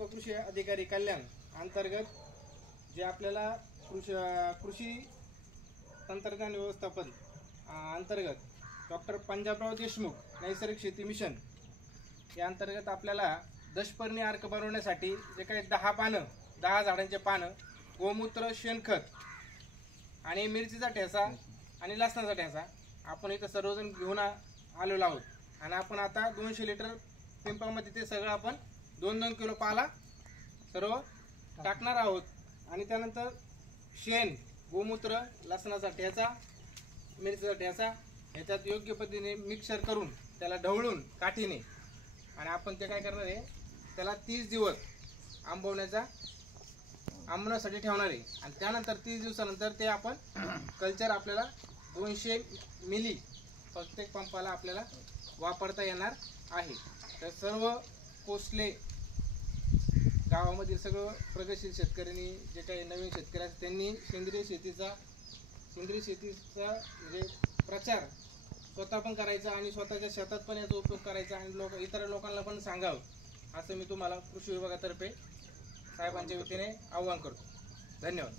उपकृषी अधिकारी कल्याण अंतर्गत जे आपल्याला कृषी तंत्रज्ञान व्यवस्थापन अंतर्गत डॉक्टर पंजाबराव देशमुख नैसर्गिक शेती मिशन या अंतर्गत आपल्याला दशपर्णी अर्क बनवण्यासाठी जे काही 10 झाडांचे पानं, गोमूत्र, शेणखत आणि मिरचीचा ठेसा आणि लसणाचा ठेसा आपण इथं सर्वजण घेऊन आलेलो आहोत. आणि आपण आता 200 लिटर पिंपामध्ये ते सगळं आपण 2-2 किलो पाला सर्व टाकणार आहोत. आणि त्यानंतर शेण, गोमूत्र, लसणाचा ठेचा, मिरचीचा ठेसा ह्याच्यात योग्य पद्धतीने मिक्सर करून त्याला ढवळून काठीने आणि आपण ते काय करणार आहे, त्याला 30 दिवस आंबवण्यासाठी ठेवणार आहे. आणि त्यानंतर 30 दिवसानंतर ते आपण कल्चर आपल्याला 200 मिली प्रत्येक पंपाला आपल्याला वापरता येणार आहे. तर सर्व कोसले गावामधील सर्व प्रगतशील शेतकऱ्यांनी जे काही नवीन शेतकरी आहेत त्यांनी सेंद्रिय शेतीचा म्हणजे प्रचार स्वतः पण करायचा आणि स्वतःच्या शेतात पण याचा उपयोग करायचा आणि इतर लोकांना पण सांगावं असं मी तुम्हाला कृषी विभागातर्फे साहेबांच्या वतीने आवाहन करतो. धन्यवाद.